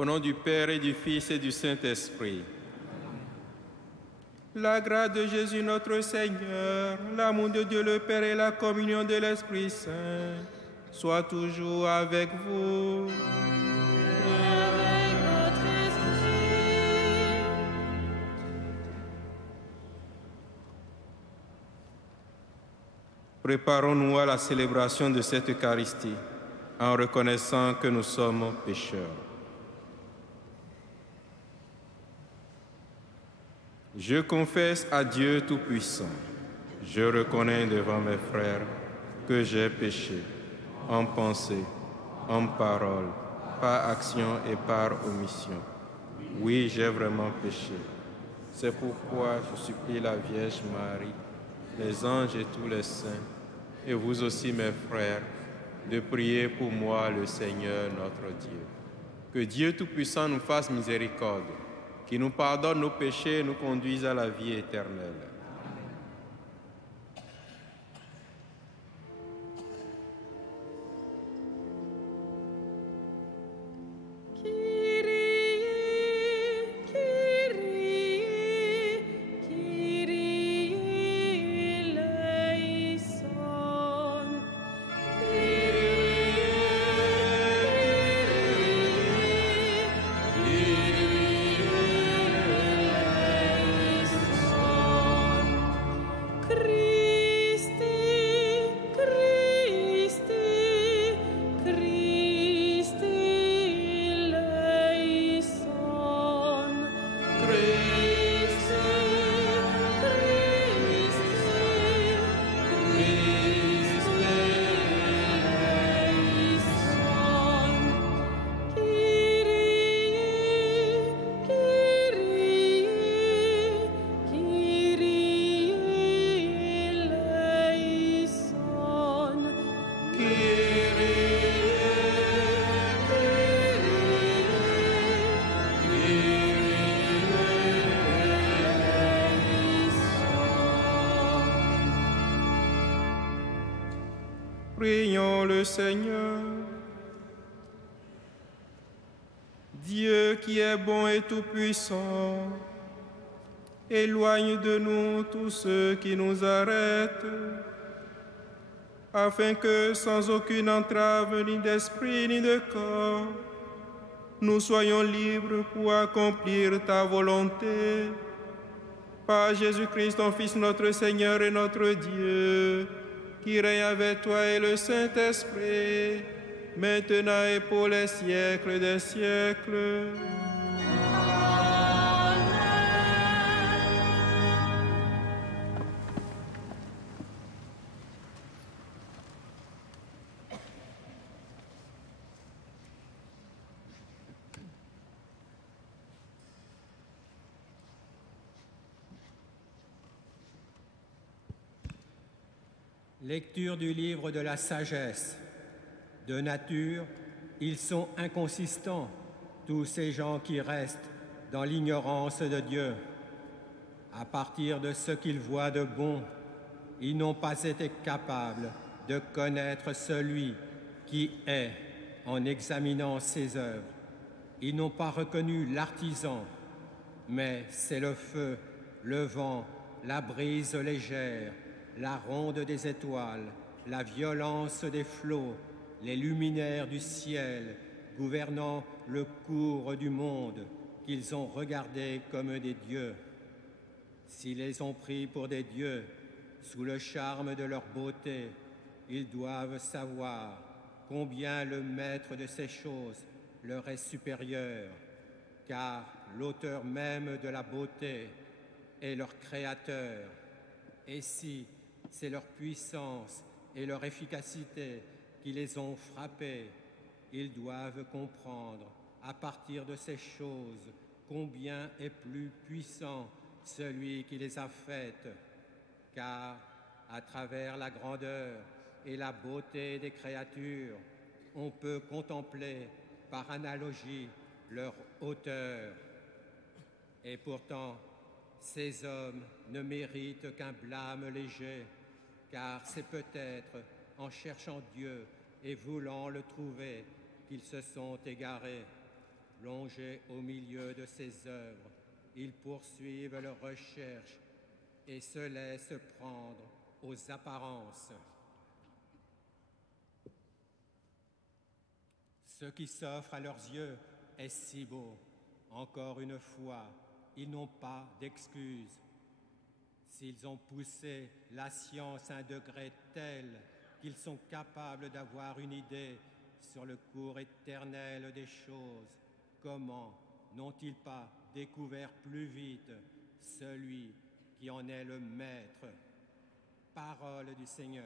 Au nom du Père et du Fils et du Saint-Esprit. La grâce de Jésus notre Seigneur, l'amour de Dieu le Père et la communion de l'Esprit Saint soient toujours avec vous. Et avec votre esprit. Préparons-nous à la célébration de cette Eucharistie en reconnaissant que nous sommes pécheurs. Je confesse à Dieu Tout-Puissant, je reconnais devant mes frères que j'ai péché en pensée, en parole, par action et par omission. Oui, j'ai vraiment péché. C'est pourquoi je supplie la Vierge Marie, les anges et tous les saints, et vous aussi mes frères, de prier pour moi le Seigneur notre Dieu. Que Dieu Tout-Puissant nous fasse miséricorde, qui nous pardonne nos péchés et nous conduise à la vie éternelle. Prions le Seigneur. Dieu qui est bon et tout-puissant, éloigne de nous tous ceux qui nous arrêtent, afin que, sans aucune entrave ni d'esprit ni de corps, nous soyons libres pour accomplir ta volonté. Par Jésus-Christ, ton Fils, notre Seigneur et notre Dieu, qui règne avec toi et le Saint-Esprit, maintenant et pour les siècles des siècles. Lecture du livre de la sagesse. De nature, ils sont inconsistants, tous ces gens qui restent dans l'ignorance de Dieu. À partir de ce qu'ils voient de bon, ils n'ont pas été capables de connaître celui qui est en examinant ses œuvres. Ils n'ont pas reconnu l'artisan, mais c'est le feu, le vent, la brise légère, la ronde des étoiles, la violence des flots, les luminaires du ciel, gouvernant le cours du monde, qu'ils ont regardés comme des dieux. S'ils les ont pris pour des dieux, sous le charme de leur beauté, ils doivent savoir combien le maître de ces choses leur est supérieur, car l'auteur même de la beauté est leur créateur. Et si c'est leur puissance et leur efficacité qui les ont frappés, ils doivent comprendre à partir de ces choses combien est plus puissant celui qui les a faites, car à travers la grandeur et la beauté des créatures, on peut contempler par analogie leur hauteur. Et pourtant, ces hommes ne méritent qu'un blâme léger, car c'est peut-être en cherchant Dieu et voulant le trouver qu'ils se sont égarés. Plongés au milieu de ses œuvres, ils poursuivent leurs recherches et se laissent prendre aux apparences. Ce qui s'offre à leurs yeux est si beau. Encore une fois, ils n'ont pas d'excuses. S'ils ont poussé la science à un degré tel qu'ils sont capables d'avoir une idée sur le cours éternel des choses, comment n'ont-ils pas découvert plus vite celui qui en est le maître? Parole du Seigneur.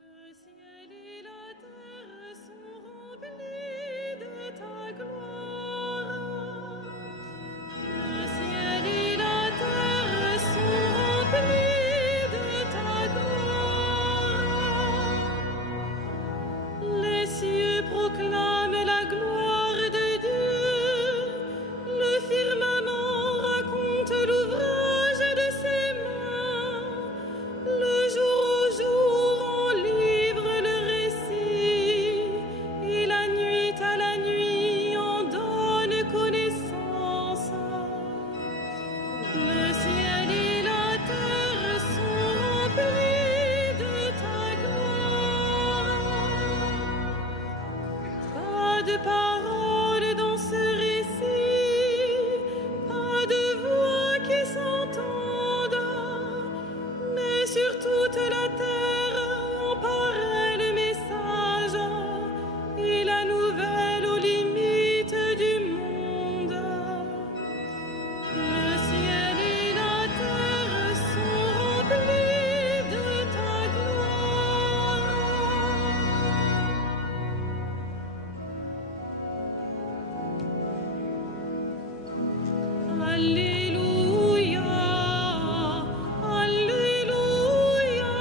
Le ciel et la terre sont remplis de ta gloire. Le ciel et la terre sont remplis de ta gloire. Les cieux proclament la gloire de Dieu. Le firmament raconte l'ouvrage de ses mains. Le jour au jour en livre le récit, et la nuit à la nuit en donne connaissance. Le ciel et la terre sont remplis de ta gloire. Pas de parole dans ce récit, pas de voix qui s'entende, mais sur toute la terre on paraît le message et la nouvelle aux limites du monde. Le ciel et la terre sont remplis de ta gloire. Alléluia, Alléluia,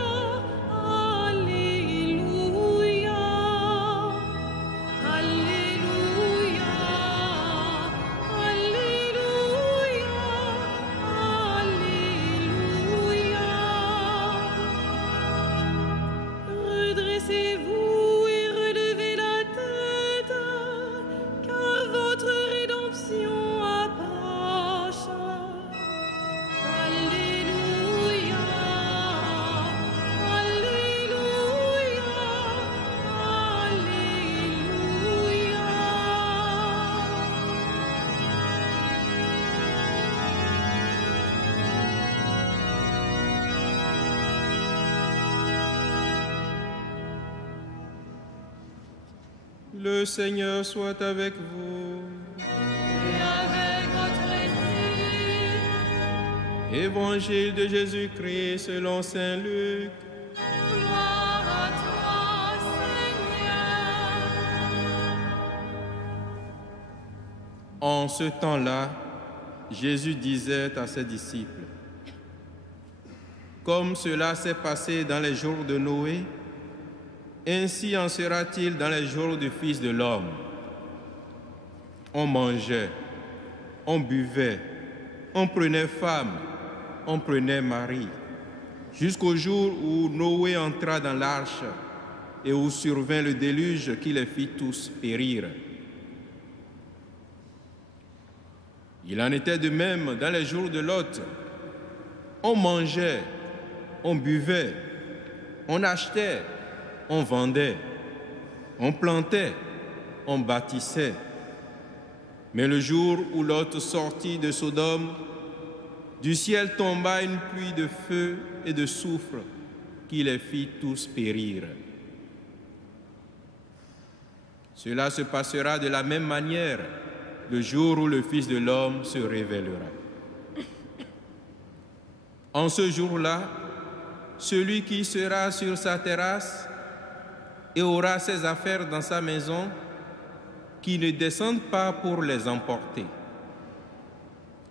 Alléluia, Alléluia, Alléluia, Alléluia. Redressez-vous et relevez la tête, car votre rédemption approche. Alléluia, Alléluia, Le Seigneur soit avec vous. et avec votre esprit. Évangile de Jésus-Christ selon saint Luc. Gloire à toi, Seigneur. En ce temps-là, Jésus disait à ses disciples, « Comme cela s'est passé dans les jours de Noé, ainsi en sera-t-il dans les jours du Fils de l'homme. On mangeait, on buvait, on prenait femme, on prenait mari, jusqu'au jour où Noé entra dans l'arche et où survint le déluge qui les fit tous périr. Il en était de même dans les jours de Lot. On mangeait, on buvait, on achetait, on vendait, on plantait, on bâtissait. Mais le jour où Lot sortit de Sodome, du ciel tomba une pluie de feu et de soufre qui les fit tous périr. Cela se passera de la même manière le jour où le Fils de l'homme se révélera. En ce jour-là, celui qui sera sur sa terrasse et aura ses affaires dans sa maison, qui ne descende pas pour les emporter.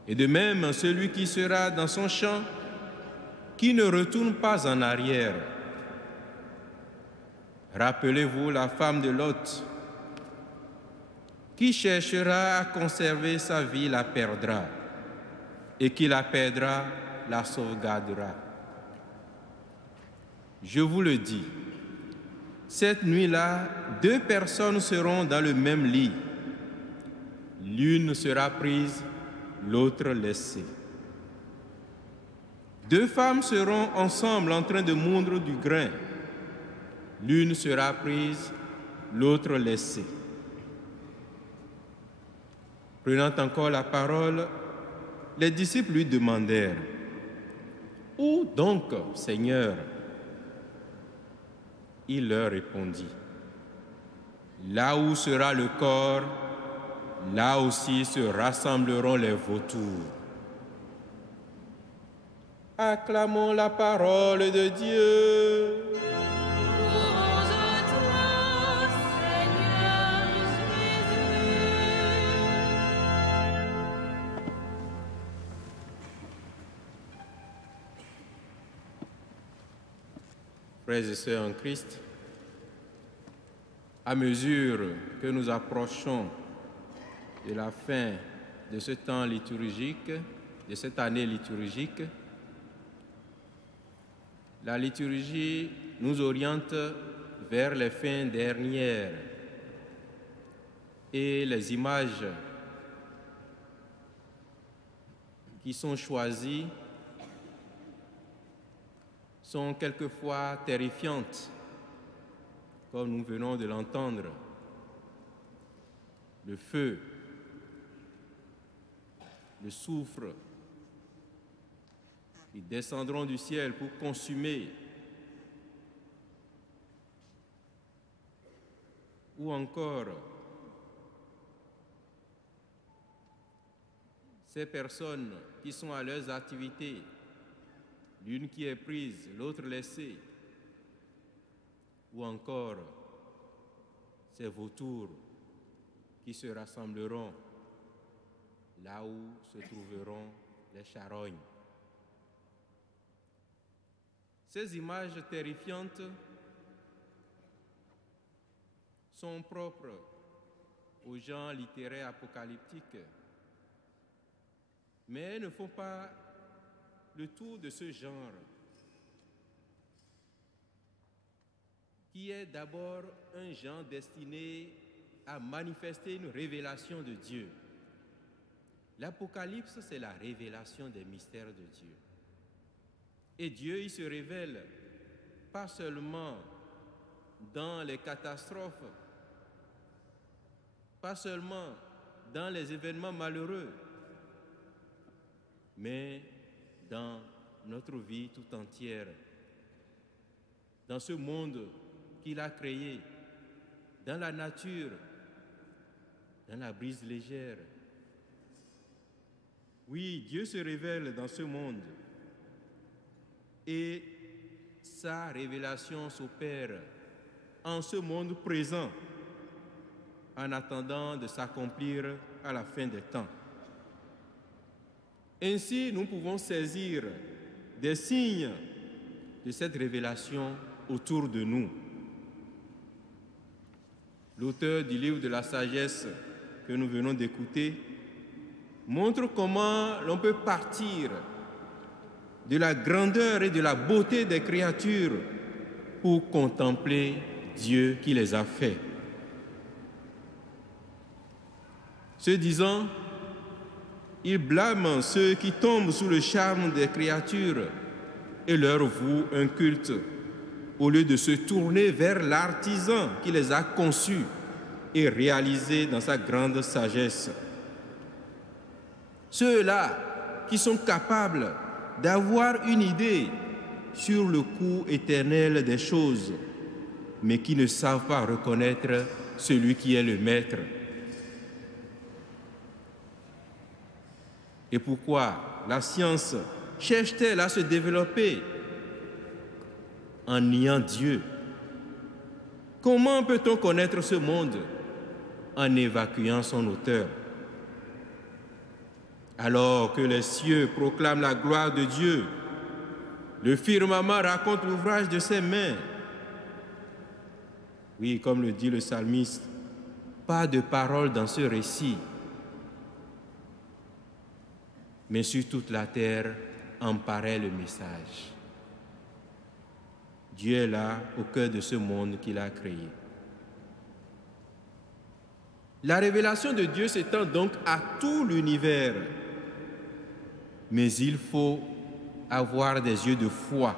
Et de même, celui qui sera dans son champ, qui ne retourne pas en arrière. Rappelez-vous la femme de Lot, qui cherchera à conserver sa vie la perdra, et qui la perdra la sauvegardera. Je vous le dis, cette nuit-là, 2 personnes seront dans le même lit. L'une sera prise, l'autre laissée. 2 femmes seront ensemble en train de moudre du grain. L'une sera prise, l'autre laissée. Prenant encore la parole, les disciples lui demandèrent: « Où donc, Seigneur ?» Il leur répondit: « Là où sera le corps, là aussi se rassembleront les vautours. » Acclamons la parole de Dieu. Louange à toi, Seigneur Jésus. Frères et sœurs en Christ, à mesure que nous approchons de la fin de ce temps liturgique, de cette année liturgique, la liturgie nous oriente vers les fins dernières et les images qui sont choisies sont quelquefois terrifiantes, comme nous venons de l'entendre. Le feu, le soufre, qui descendront du ciel pour consumer, ou encore ces personnes qui sont à leurs activités, l'une qui est prise, l'autre laissée, ou encore ces vautours qui se rassembleront là où se trouveront les charognes. Ces images terrifiantes sont propres aux genres littéraires apocalyptiques, mais ne font pas le tour de ce genre, qui est d'abord un genre destiné à manifester une révélation de Dieu. L'Apocalypse, c'est la révélation des mystères de Dieu. Et Dieu, il se révèle pas seulement dans les catastrophes, pas seulement dans les événements malheureux, mais dans notre vie tout entière, dans ce monde qu'il a créé, dans la nature, dans la brise légère. Oui, Dieu se révèle dans ce monde et sa révélation s'opère en ce monde présent, en attendant de s'accomplir à la fin des temps. Ainsi, nous pouvons saisir des signes de cette révélation autour de nous. L'auteur du livre de la sagesse que nous venons d'écouter montre comment l'on peut partir de la grandeur et de la beauté des créatures pour contempler Dieu qui les a fait. Ce disant, il blâme ceux qui tombent sous le charme des créatures et leur vouent un culte, au lieu de se tourner vers l'artisan qui les a conçus et réalisés dans sa grande sagesse. Ceux-là qui sont capables d'avoir une idée sur le cours éternel des choses, mais qui ne savent pas reconnaître celui qui est le maître. Et pourquoi la science cherche-t-elle à se développer en niant Dieu? Comment peut-on connaître ce monde en évacuant son auteur? Alors que les cieux proclament la gloire de Dieu, le firmament raconte l'ouvrage de ses mains, Oui, comme le dit le psalmiste, pas de parole dans ce récit, mais sur toute la terre en paraît le message. Dieu est là au cœur de ce monde qu'il a créé. La révélation de Dieu s'étend donc à tout l'univers, mais il faut avoir des yeux de foi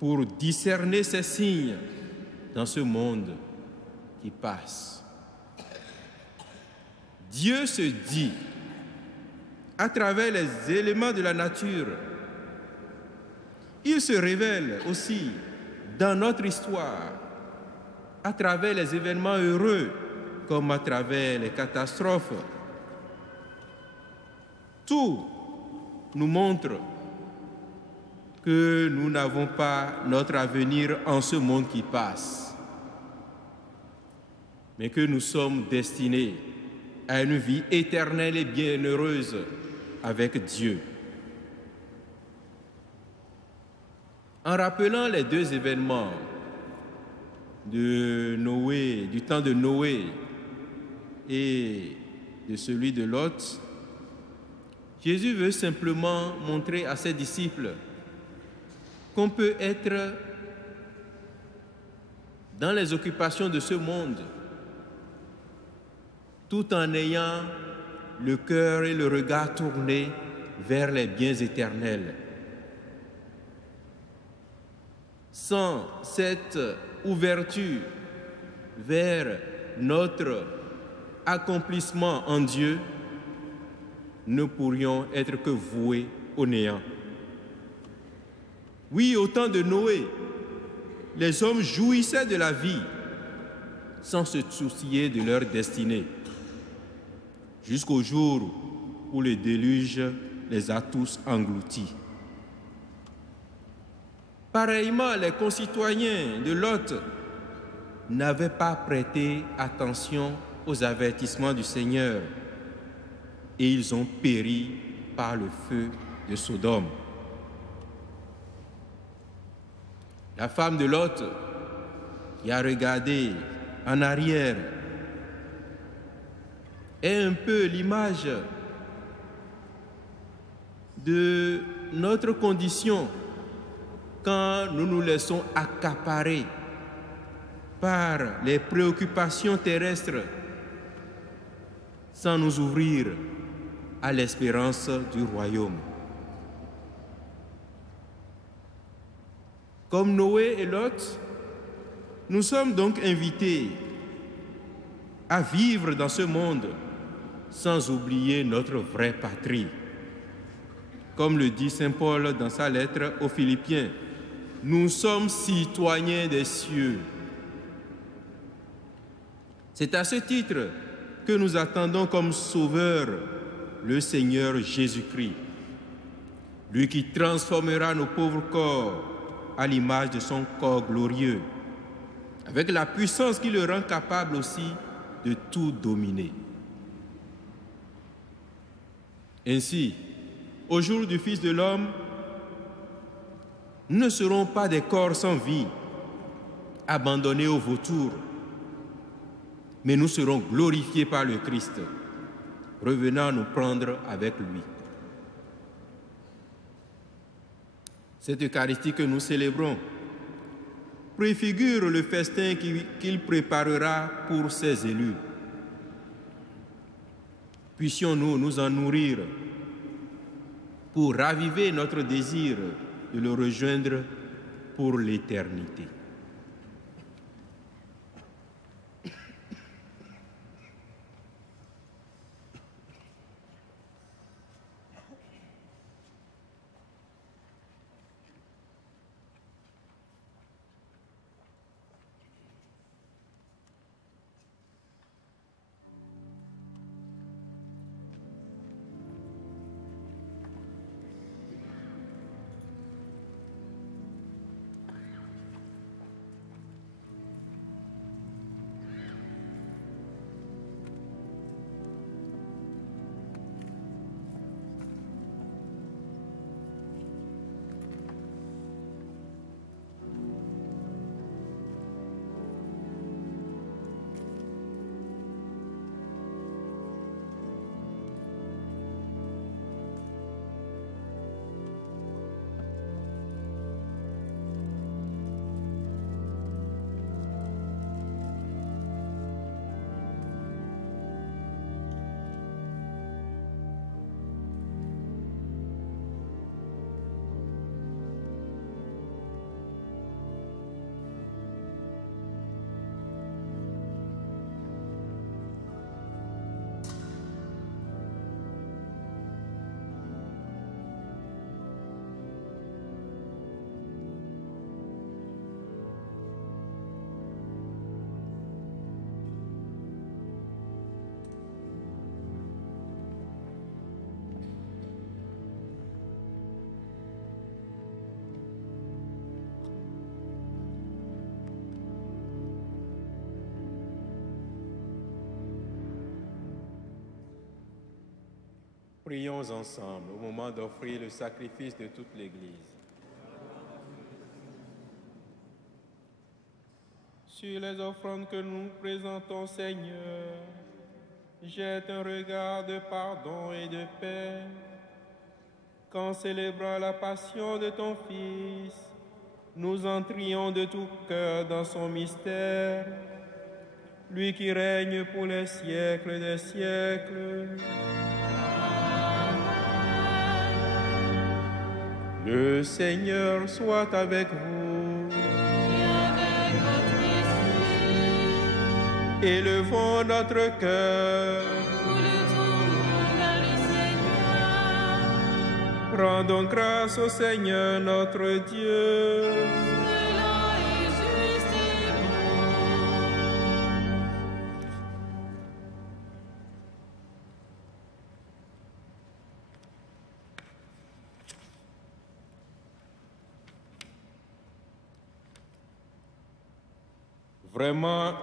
pour discerner ces signes dans ce monde qui passe. Dieu se dit à travers les éléments de la nature. Il se révèle aussi dans notre histoire à travers les événements heureux comme à travers les catastrophes. Tout nous montre que nous n'avons pas notre avenir en ce monde qui passe, mais que nous sommes destinés à une vie éternelle et bienheureuse avec Dieu. En rappelant les deux événements de Noé, du temps de Noé et de celui de Lot, Jésus veut simplement montrer à ses disciples qu'on peut être dans les occupations de ce monde tout en ayant le cœur et le regard tournés vers les biens éternels. Sans cette ouverture vers notre accomplissement en Dieu, nous pourrions être que voués au néant. Oui, au temps de Noé, les hommes jouissaient de la vie sans se soucier de leur destinée, jusqu'au jour où le déluge les a tous engloutis. Pareillement, les concitoyens de Lot n'avaient pas prêté attention aux avertissements du Seigneur et ils ont péri par le feu de Sodome. La femme de Lot, qui a regardé en arrière, est un peu l'image de notre condition quand nous nous laissons accaparer par les préoccupations terrestres sans nous ouvrir à l'espérance du royaume. Comme Noé et Lot, nous sommes donc invités à vivre dans ce monde sans oublier notre vraie patrie. Comme le dit saint Paul dans sa lettre aux Philippiens, nous sommes citoyens des cieux. C'est à ce titre que nous attendons comme sauveur le Seigneur Jésus-Christ, lui qui transformera nos pauvres corps à l'image de son corps glorieux, avec la puissance qui le rend capable aussi de tout dominer. Ainsi, au jour du Fils de l'homme, nous ne serons pas des corps sans vie, abandonnés aux vautours, mais nous serons glorifiés par le Christ, revenant nous prendre avec lui. Cette Eucharistie que nous célébrons préfigure le festin qu'il préparera pour ses élus. Puissions-nous nous en nourrir pour raviver notre désir de le rejoindre pour l'éternité. Prions ensemble au moment d'offrir le sacrifice de toute l'Église. Sur les offrandes que nous présentons, Seigneur, jette un regard de pardon et de paix, qu'en célébrant la passion de ton Fils, nous entrions de tout cœur dans son mystère, lui qui règne pour les siècles des siècles. Le Seigneur soit avec vous. Et avec votre esprit. Élevons notre cœur. Nous le tournons vers le Seigneur. Rendons grâce au Seigneur notre Dieu. Cela est juste et bon. Vraiment,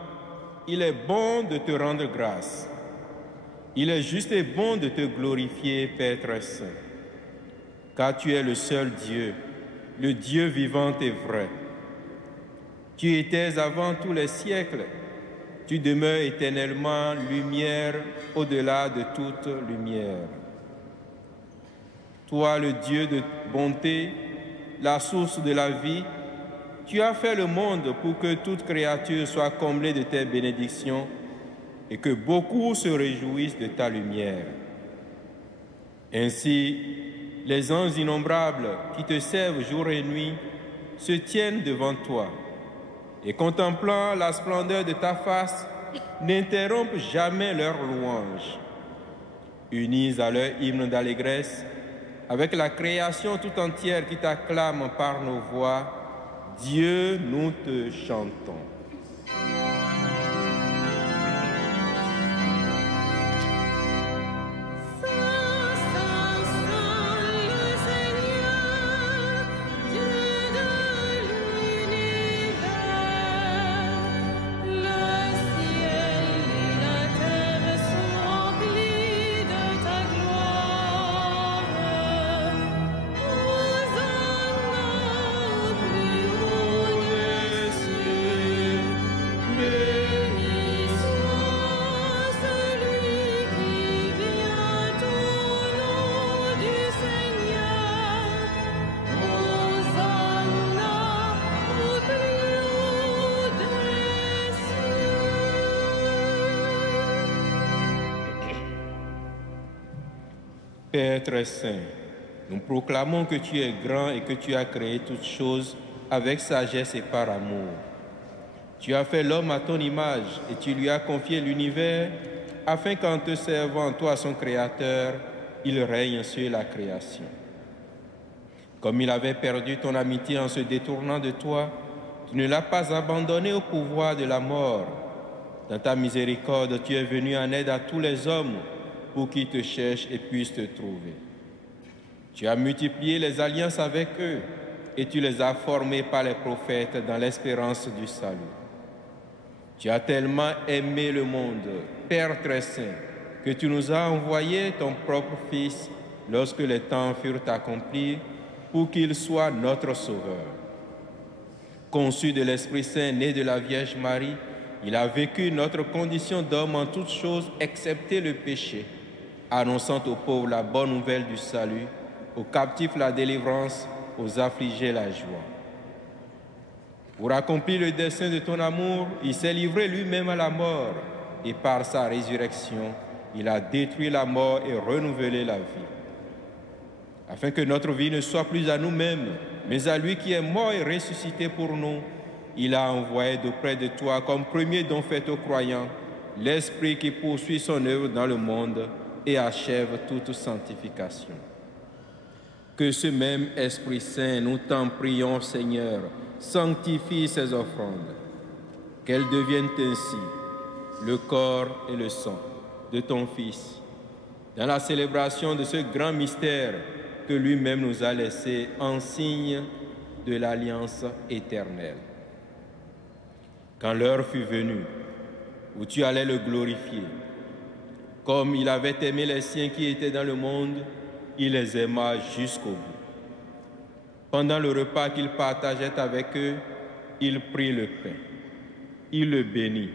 il est bon de te rendre grâce. Il est juste et bon de te glorifier, Père très saint, car tu es le seul Dieu, le Dieu vivant et vrai. Tu étais avant tous les siècles. Tu demeures éternellement lumière au-delà de toute lumière. Toi, le Dieu de bonté, la source de la vie, tu as fait le monde pour que toute créature soit comblée de tes bénédictions et que beaucoup se réjouissent de ta lumière. Ainsi, les anges innombrables qui te servent jour et nuit se tiennent devant toi et contemplant la splendeur de ta face, n'interrompent jamais leur louange. Unis à leur hymne d'allégresse, avec la création tout entière qui t'acclame par nos voix, Dieu, nous te chantons. Père très saint, nous proclamons que tu es grand et que tu as créé toutes choses avec sagesse et par amour. Tu as fait l'homme à ton image et tu lui as confié l'univers afin qu'en te servant, toi son créateur, il règne sur la création. Comme il avait perdu ton amitié en se détournant de toi, tu ne l'as pas abandonné au pouvoir de la mort. Dans ta miséricorde, tu es venu en aide à tous les hommes pour qu'ils te cherchent et puissent te trouver. Tu as multiplié les alliances avec eux et tu les as formés par les prophètes dans l'espérance du salut. Tu as tellement aimé le monde, Père très saint, que tu nous as envoyé ton propre Fils lorsque les temps furent accomplis pour qu'il soit notre Sauveur. Conçu de l'Esprit Saint, né de la Vierge Marie, il a vécu notre condition d'homme en toutes choses excepté le péché, annonçant aux pauvres la bonne nouvelle du salut, aux captifs la délivrance, aux affligés la joie. Pour accomplir le dessein de ton amour, il s'est livré lui-même à la mort, et par sa résurrection, il a détruit la mort et renouvelé la vie. Afin que notre vie ne soit plus à nous-mêmes, mais à lui qui est mort et ressuscité pour nous, il a envoyé d'auprès de toi comme premier don fait aux croyants, l'Esprit qui poursuit son œuvre dans le monde et achève toute sanctification. Que ce même Esprit Saint, nous t'en prions, Seigneur, sanctifie ces offrandes, qu'elles deviennent ainsi le corps et le sang de ton Fils, dans la célébration de ce grand mystère que lui-même nous a laissé en signe de l'alliance éternelle. Quand l'heure fut venue où tu allais le glorifier, Comme il avait aimé les siens qui étaient dans le monde, il les aima jusqu'au bout. Pendant le repas qu'il partageait avec eux, il prit le pain. Il le bénit,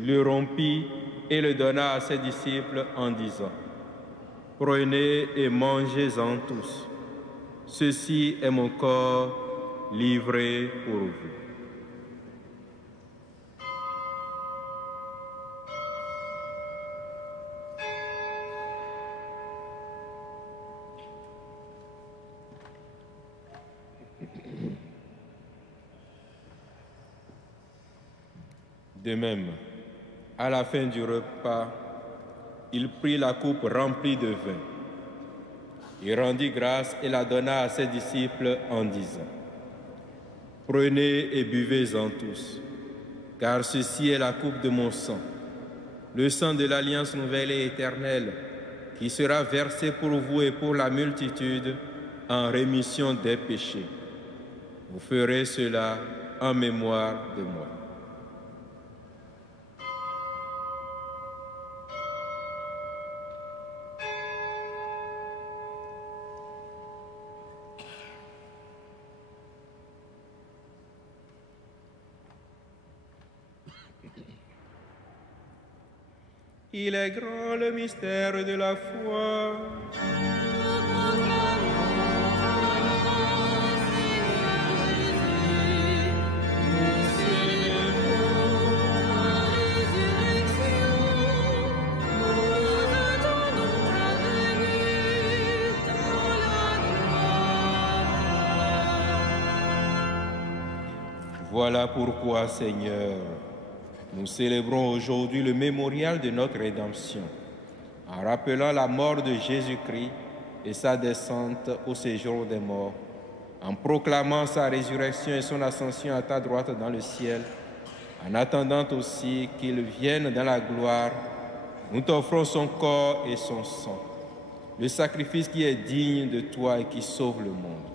le rompit et le donna à ses disciples en disant: « Prenez et mangez-en tous. Ceci est mon corps livré pour vous. » De même, à la fin du repas, il prit la coupe remplie de vin. Il rendit grâce et la donna à ses disciples en disant: « Prenez et buvez-en tous, car ceci est la coupe de mon sang, le sang de l'alliance nouvelle et éternelle, qui sera versé pour vous et pour la multitude en rémission des péchés. Vous ferez cela en mémoire de moi. » Il est grand le mystère de la foi. Voilà pourquoi, Seigneur, nous célébrons aujourd'hui le mémorial de notre rédemption, en rappelant la mort de Jésus-Christ et sa descente au séjour des morts, en proclamant sa résurrection et son ascension à ta droite dans le ciel, en attendant aussi qu'il vienne dans la gloire. Nous t'offrons son corps et son sang, le sacrifice qui est digne de toi et qui sauve le monde.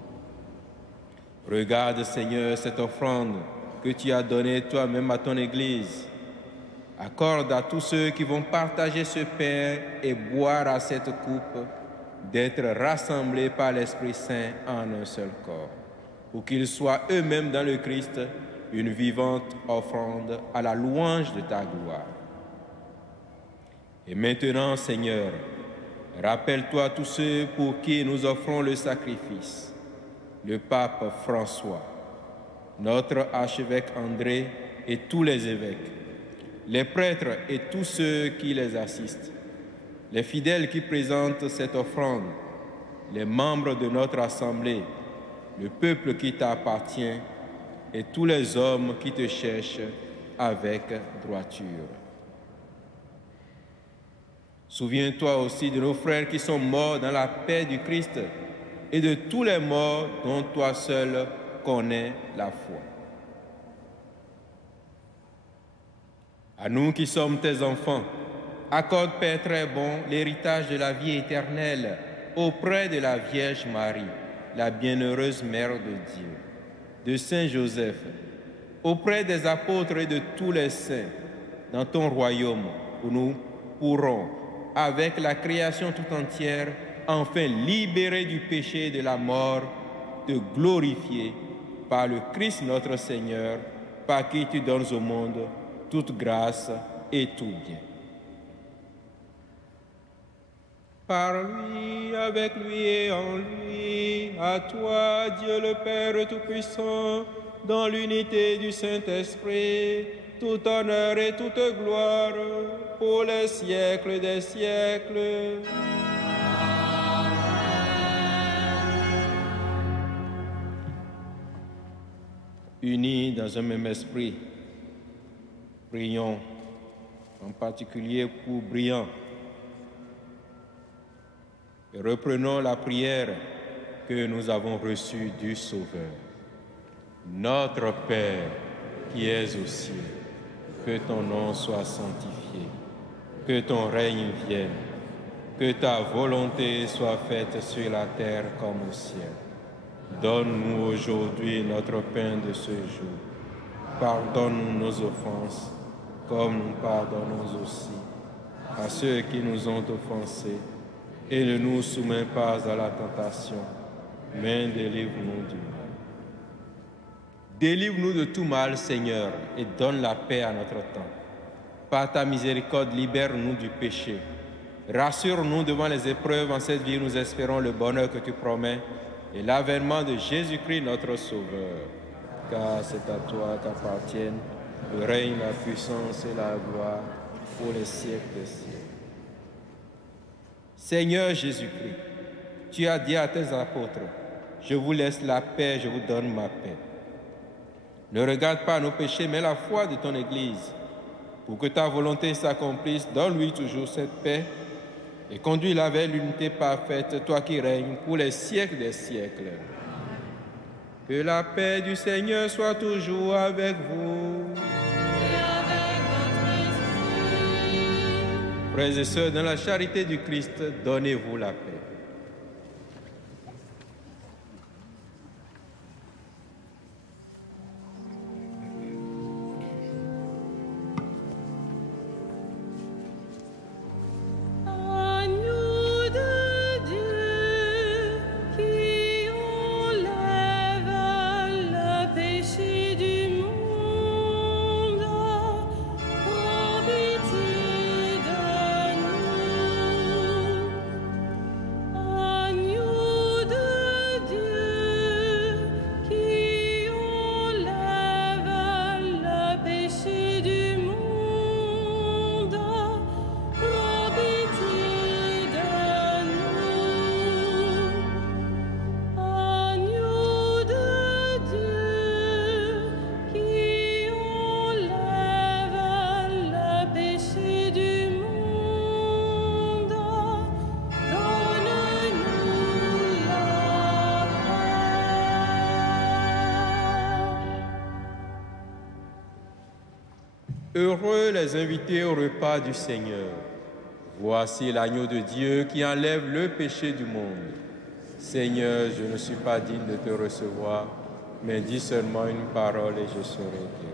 Regarde, Seigneur, cette offrande que tu as donnée toi-même à ton Église. Accorde à tous ceux qui vont partager ce pain et boire à cette coupe d'être rassemblés par l'Esprit Saint en un seul corps, pour qu'ils soient eux-mêmes dans le Christ une vivante offrande à la louange de ta gloire. Et maintenant, Seigneur, rappelle-toi tous ceux pour qui nous offrons le sacrifice: le pape François, notre archevêque André et tous les évêques, les prêtres et tous ceux qui les assistent, les fidèles qui présentent cette offrande, les membres de notre assemblée, le peuple qui t'appartient et tous les hommes qui te cherchent avec droiture. Souviens-toi aussi de nos frères qui sont morts dans la paix du Christ et de tous les morts dont toi seul connais la foi. À nous qui sommes tes enfants, accorde, Père très bon, l'héritage de la vie éternelle auprès de la Vierge Marie, la bienheureuse Mère de Dieu, de Saint Joseph, auprès des apôtres et de tous les saints, dans ton royaume, où nous pourrons, avec la création tout entière, enfin libérés du péché et de la mort, te glorifier par le Christ notre Seigneur, par qui tu donnes au monde toute grâce et tout bien. Par lui, avec lui et en lui, à toi, Dieu le Père Tout-Puissant, dans l'unité du Saint-Esprit, tout honneur et toute gloire, pour les siècles des siècles. Unis dans un même esprit, prions en particulier pour Brian. Et reprenons la prière que nous avons reçue du Sauveur. Notre Père qui es aux cieux, que ton nom soit sanctifié, que ton règne vienne, que ta volonté soit faite sur la terre comme au ciel. Donne-nous aujourd'hui notre pain de ce jour. Pardonne-nous nos offenses, comme nous pardonnons aussi à ceux qui nous ont offensés, et ne nous soumets pas à la tentation, mais délivre-nous du mal. Délivre-nous de tout mal, Seigneur, et donne la paix à notre temps. Par ta miséricorde, libère-nous du péché. Rassure-nous devant les épreuves. En cette vie, nous espérons le bonheur que tu promets et l'avènement de Jésus-Christ, notre Sauveur. Car c'est à toi qu'appartiennent le règne, la puissance et la gloire pour les siècles des siècles. Seigneur Jésus-Christ, tu as dit à tes apôtres, je vous laisse la paix, je vous donne ma paix. Ne regarde pas nos péchés, mais la foi de ton Église. Pour que ta volonté s'accomplisse, donne-lui toujours cette paix et conduis-la vers l'unité parfaite, toi qui règnes pour les siècles des siècles. Que la paix du Seigneur soit toujours avec vous. Et avec votre esprit. Frères et sœurs, dans la charité du Christ, donnez-vous la paix. Agneau de Dieu qui enlève le péché du monde, prends pitié de nous. Agneau de Dieu qui enlève le péché du monde, prends pitié de nous. Agneau de Dieu qui enlève le péché du monde, donne-nous la paix. Heureux les invités au repas du Seigneur. Voici l'agneau de Dieu qui enlève le péché du monde. Seigneur, je ne suis pas digne de te recevoir, mais dis seulement une parole et je serai guéri.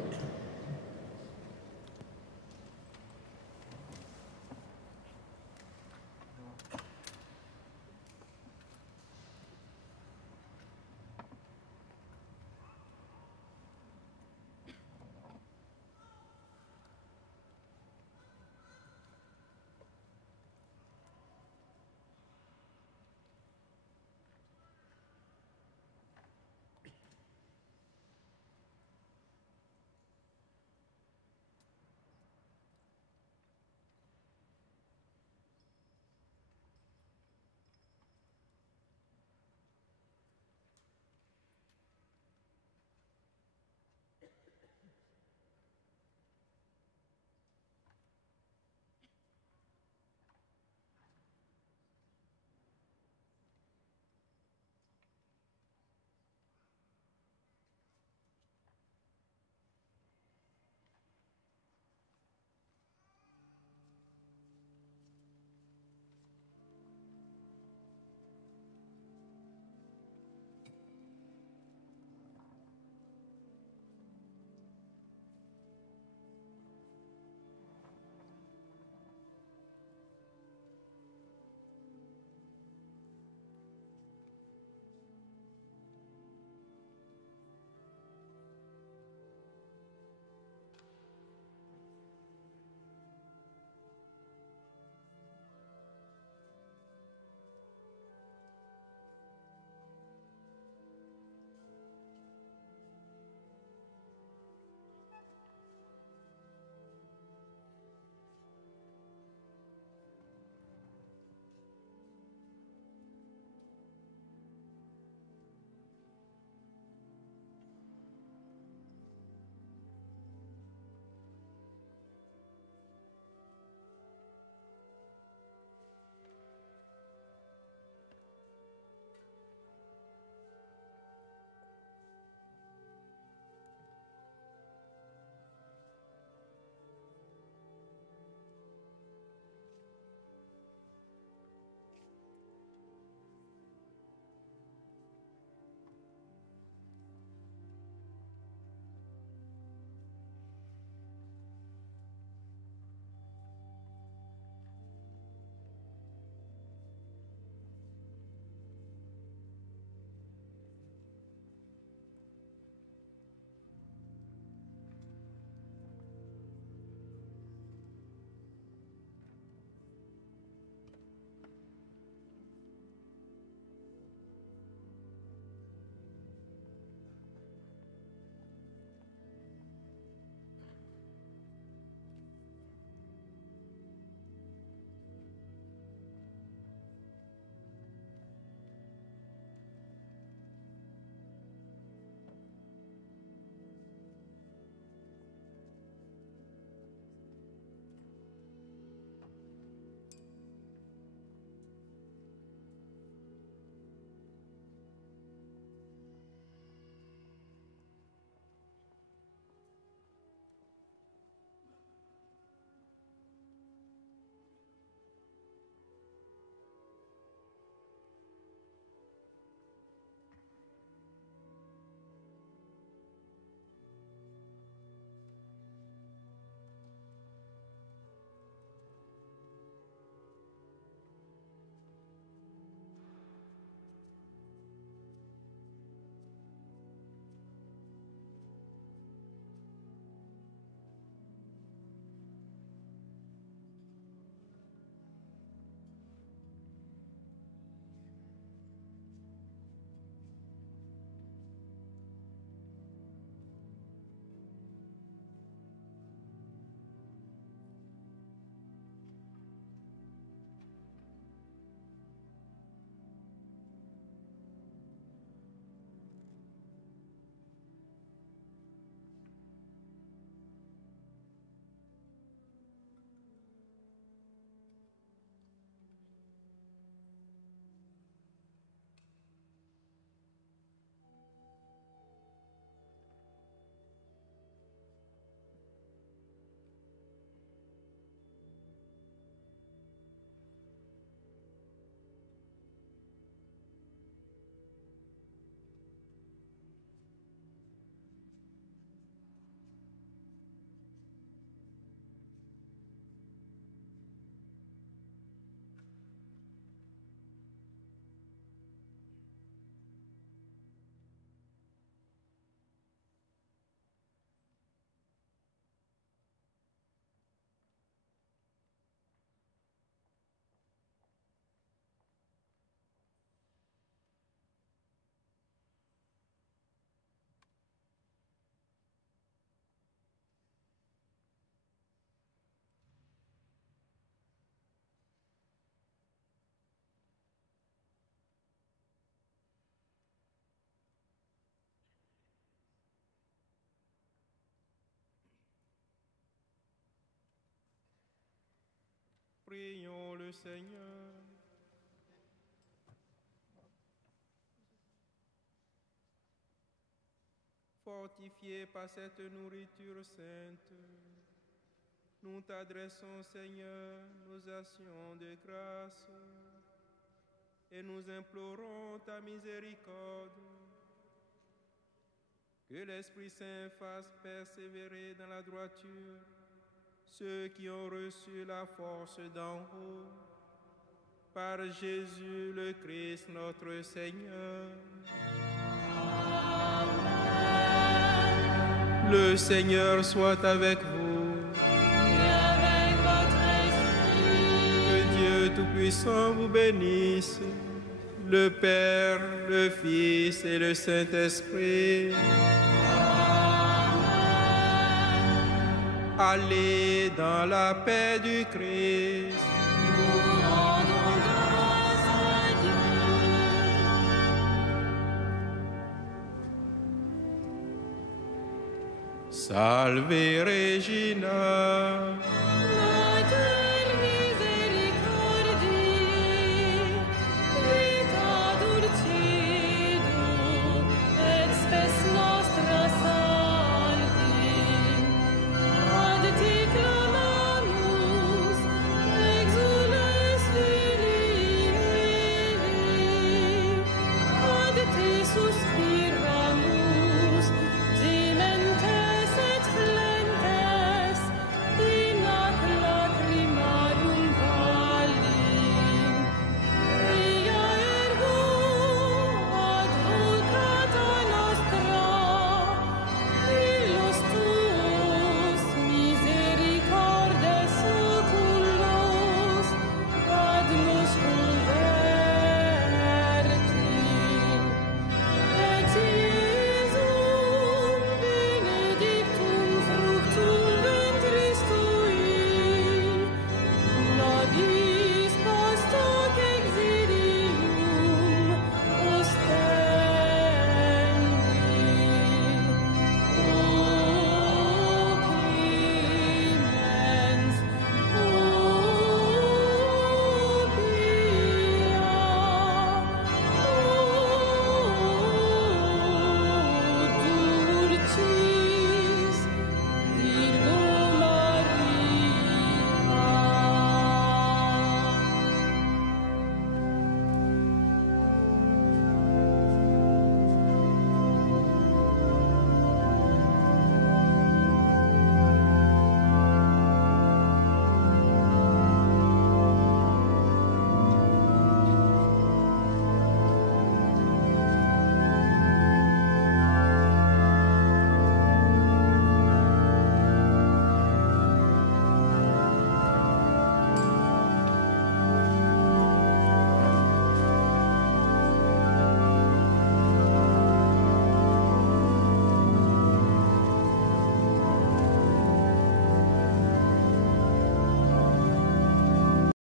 Prions le Seigneur. Fortifiés par cette nourriture sainte, nous t'adressons, Seigneur, nos actions de grâce et nous implorons ta miséricorde. Que l'Esprit Saint fasse persévérer dans la droiture ceux qui ont reçu la force d'en haut, par Jésus le Christ notre Seigneur. Amen. Le Seigneur soit avec vous. Et avec votre esprit. Que Dieu Tout-Puissant vous bénisse, le Père, le Fils et le Saint-Esprit. Allez dans la paix du Christ. Nous rendons grâce à Dieu. Salve Regina.